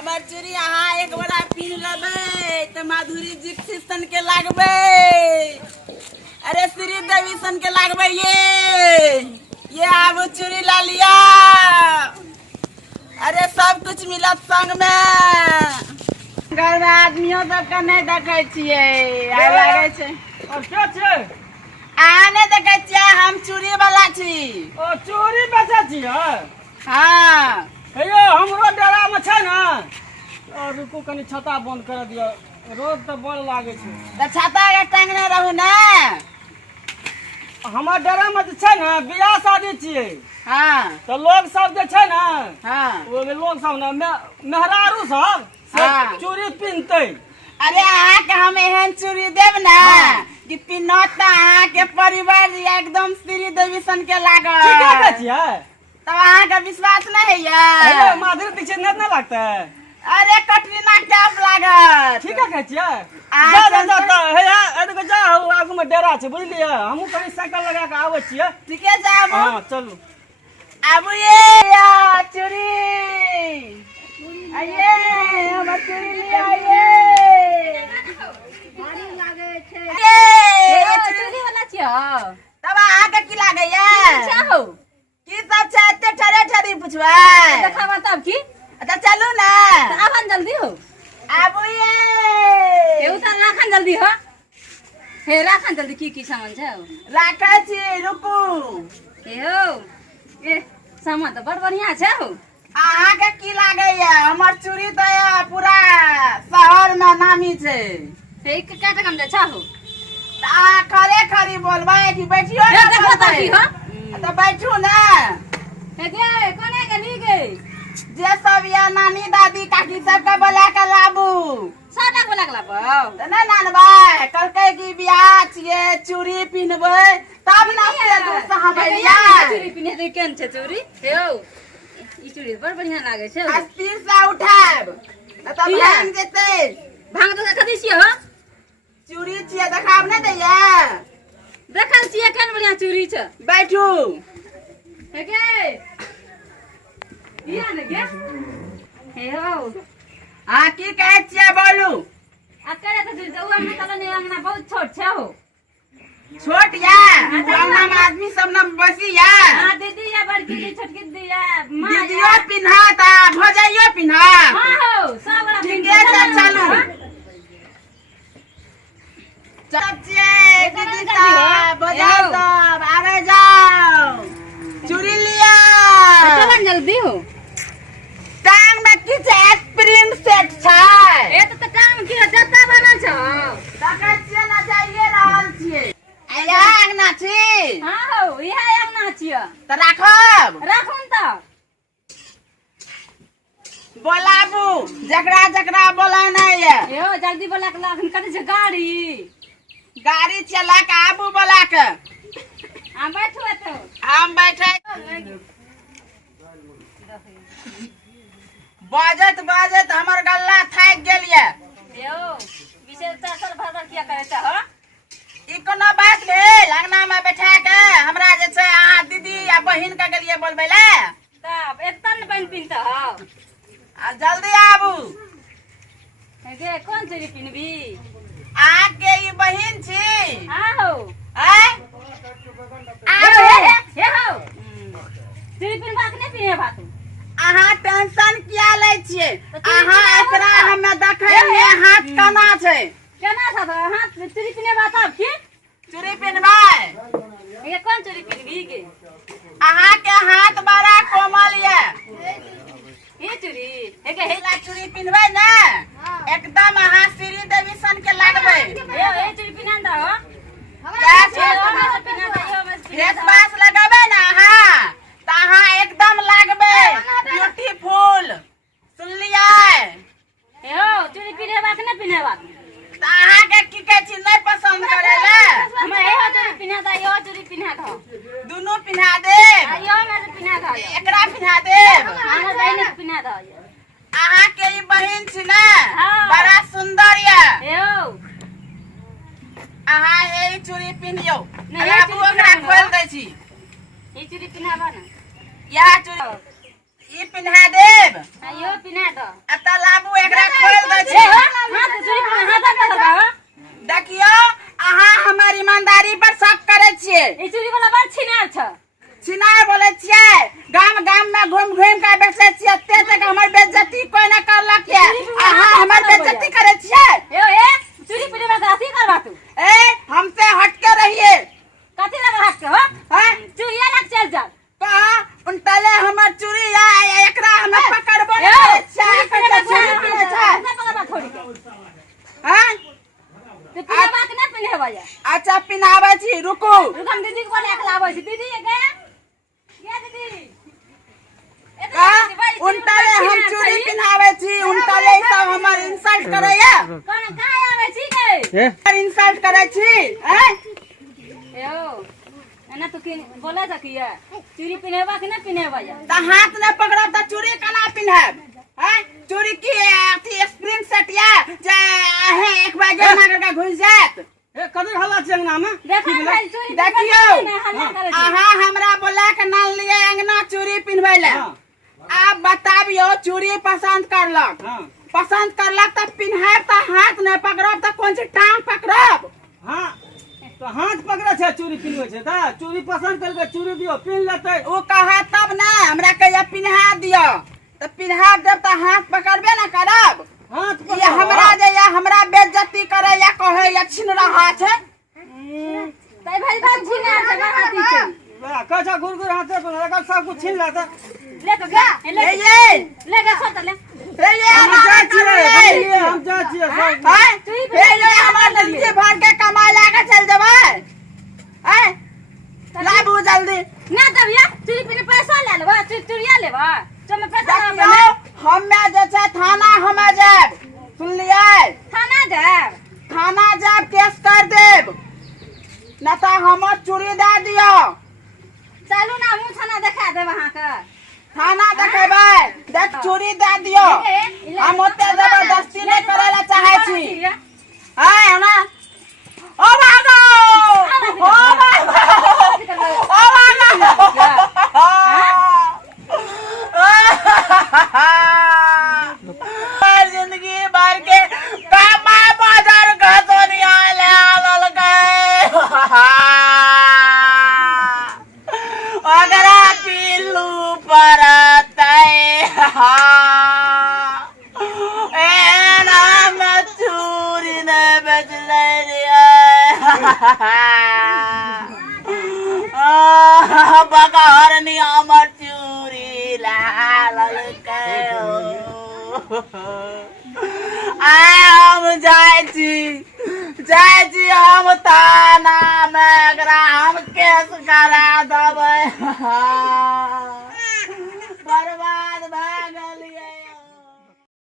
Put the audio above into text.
हमार चूड़ी अहाँ एक बड़ा पीन लेबै तो माधुरी दीक्षित सन के लागबै। अरे श्री देवी सन के लागबै। ये आबू चूड़ी ला लिया। अरे सब कुछ मिलत संग में। घर में आदमियों सबके नहीं देखे छियै। लागे छै और क्या छै? अहाँ नहीं देखे छियै, हम चूड़ी वाला छी। ओ चोरी बेचे छियै? हाँ हेयो हमरो डेरा में छै ना। और रुको कनी छाता बंद कर दियो, रोद तो बड़ लागे छै। तो छाता के टांगने रहू ना। हमार डेरा में जे छै ना बियाह शादी छियै। हाँ तो लोग सब जे छै ना, हाँ वो लोग सब ना मेहरारू सब से हाँ। चूड़ी पिनते। अरे अहाँ के हम एहन चूड़ी देव ना कि पिनत अहाँ के परिवार एकदम श्री देवी सन के लागत। ठीक है छियै? तब अहाँ के विश्वास नहीं है? हेलो माधुरी दीक्षित नहीं लगता है? अरे कटरीना कैफ लागत। ठीक है छियै? आ जा जा जा हे एदके जा आगू में डेरा छै बुझलिए। हमहू कनी साइकिल लगा के आबै छियै। ठीक है साहब। हां चलू। आबू ये या चूड़ी आइए, हम चूड़ी ले आइए। भारी लागे छै। ये चूड़ी वाला छियै? तब अहाँ के की लागैया? चाहो की सब छै एते ठरे ठरी पुछबै? देखावा तब की? अच्छा चलू ना। आवन जल्दी हो। आबू ये। हे उतार राखन जल्दी हो। हे राखन जल्दी की सामान छै? राखै छी, रुकू। हे हो ए सामान तो बड़ बढ़िया छै हो। अहाँ के की लागैया? हमर चूड़ी तो पूरा शहर में नामी छै। हे क्या टका में चाहो? अहाँ खरे खरी बोलबै कि बैठियो ना? देखो तो की हो। तो बैठू ना। हे गे कोने गली गे? जे सब या नानी दादी काकी सबके बोला के लाबू। साटा बोला के लाबो? तो नहीं नानबै। कहलकै कि बियाह छियै, चूड़ी पिन्हबै तब ना से दूर से हम एलिया। चूड़ी पिन्हे रे केन छै चूड़ी? हे हो ई चूड़ी बड़ बढ़िया लागे छै। अस्थिर से उठाब न तब भांग जेतै। भांग तो कथि छियै हो? चूड़ी छियै, देखाब नहीं दैया? देखल छियै केन बढ़िया चूड़ी छै। बैठू। हे गे इया ने गे? हे हो अहाँ की कहै छियै बोलू। आ करे तो जौआ में तले ने अंगना बहुत छोट छै हो। छोट या अंगना में आदमी सब न बसी या। हां दीदी या बड़की दी छोटकी दी या मां दीदियो पिन्हत आ भौजाइयो पिन्हत। हां हो सब बड़ा ठीके छै चलू। सब छियै दीदी सब भौजाइ सब आगे जाओ। चूड़ी लिया। चलन जल्दी हो। टांग में की छै? स्प्रिंग सेट छै। ए तो काम की जत्ता बनल छ। देखै छियै ना, जाइए रहल छियै। आया अंगना छी। हां हो इहा अंगना छियै। तो राखब। राखुन त बोलाबू जकरा जकरा बोलाना है। ए हो जल्दी बोला के लाखन कथि छै? गाड़ी गाड़ी चला के आबू बोला के। आ बैठो तो हम बैठे। बाजत बाजत हमर गल्ला थाक गेल ये। ए हो विशेष चल भर किया करे छ हो? ई कोनो बात भेल? अंगना में बैठा के हमरा जे छै अहाँ दीदी या बहिन के गेलिए बोलबै ले। तब एतन बन पिन त हो। आ जल्दी आबू। हे गे कोन चूड़ी पिनबी? अहाँ के ई बहिन छी। हां हो हैं? आबू हे हो चूड़ी पिनबा के नहीं पिने बात। अहाँ टेंशन किया ले छियै? अहाँ एकरा हमे देखै हियै हाथ केना छै। केना था हाथ चूड़ी पिने बात अब की? चूड़ी पिनबै। ये कौन चूड़ी पिनबी गे? अहाँ के हाथ बड़ा कोमल ये। ये चूड़ी हे गे हेला चूड़ी पिनबै ना एकदम अहाँ श्री देवी सन के लागबै। ये चूड़ी पिना द हो। क्या छै? पिना द यो में फेस मास्क लगाबै ना अहाँ त अहाँ एकदम लागबै ब्यूटीफुल। सुनलियै? हे हो चूड़ी पिने बात नहीं पिने बात। त अहाँ के की कहै छी नहीं पसंद करे ले? हम हे हो चूड़ी पिना द यो चूड़ी पिना द। दुनू पिन्हा देब। यो में से पिना द। एकरा पिन्हा देब। आना बहिनी के पिना द। अहाँ के ई बहिन छी ना हाँ। बड़ा सुंदर ये। हे हो अहाँ ये चूड़ी पिन्हियो। नहीं, ये आबू चूड़ी ओकरा पिन्हा खोल दै छी। ये चूड़ी पिनाबा ना। यह चूड़ी ई पिन्हा देब। यो पिना द। आ तला रुकू एकरा खोल दै ए छी। हाथ चोरी हाथ पकड़बा देखियो अहाँ हमर ईमानदारी पर शक करे छियै। ई चोरी वाला बड़ छिनार छ छिनार बोले छियै, गाम गाम में घूम घूम के बेचे छियै, ते तक हमर बेइज्जती कोई न करलक है। अहाँ हमर बेइज्जती करे छियै। ए चोरी पिने में गाती करबा तू ए हमसे हट के रहिए। कथी लगा हट के हो हैं चुरिया लग चल जा कहा उनटले हमर चोरी या एकरा हमें पकड़बो ए करे छियै। चोरी पिने में चोरी पिने छै ना पकड़बा थोड़ी के हैं ते पिने बात ना पिने भैया अच्छा पिनावे छी। रुकू रुकम दीदी को बोले एकला आबै छी दीदी ये दीदी का उनटले हम चोरी पिनावे छी, उनटले सब हमर इंसल्ट करे या। कौन काय आबै छी के इंसल्ट करे छी हैं। एओ एना तू की बोला जा की है चोरी पिनेबा कि ना पिनेबा या त हाथ ने पकड़ब त चोरी केना पिनहब हैं। चोरी की अथी स्प्रिंग सेट या जे अहे एक बार गेना करके घुस जात। ए कदर हल्ला चंगना में देखा भाई चोरी देखियो हल्ला करे छी अहाँ हमरा बोला के नाल लिए अंगना चोरी पिनबै ले। हां आप बताबियो चोरी पसंद करलक, हां पसंद करलक त पिनहब त हाथ ने पकड़ब त कोन सी टांग पकड़ब। हां तो हाथ पकड़े छै चोरी पिनबै छै त चोरी पसंद करके चोरी दियो पिन लेतै। ओ कहा तब ना हमरा कहिया पिन्हा दियो त पिन्हा देब त हाथ पकड़बे ना करब। हाथ ये पकड़ हमरा जे या हमरा बेइज्जती करे या कहे या छीन रहा छै। तै भाई बात छीना से हाथी छै कचा गुरगुर हाथे पर लगा सब कुछ छीन लेता। ले तो गा ए ये ले गा छोड़ ले ए ये हम हमारा जा छिए हम जा छिए सब हैं ए ये हमार जल्दी भर के कमाई लाके चल जेबै हैं। लाबू जल्दी ना तब या चोरी पिने पैसा ले लेबा चोरिया लेबा तो मैं पैसा देखियो लेबा हमे जे छै थाना हमे जाब सुनलियै। थाना जाब थाना जाब केस कर देब न त हमर चोरी दे दियो। चलू ना मुंह थाना देखा देब अहाँ के थाना देखेबै देख चोरी दे दियो। हम ओते जबरदस्ती नहीं करे ला चाहे छी है ना। ओ भागो ओ भागो ओ भागो जिंदगी भर के कमाई बाजार का दुनिया ले आलल गए। अगर पिल्लू परतै एना में चोरी ने बचले बकार नियम चोरी लाल हम जाइ छी हम थाना में एकरा हम केस करा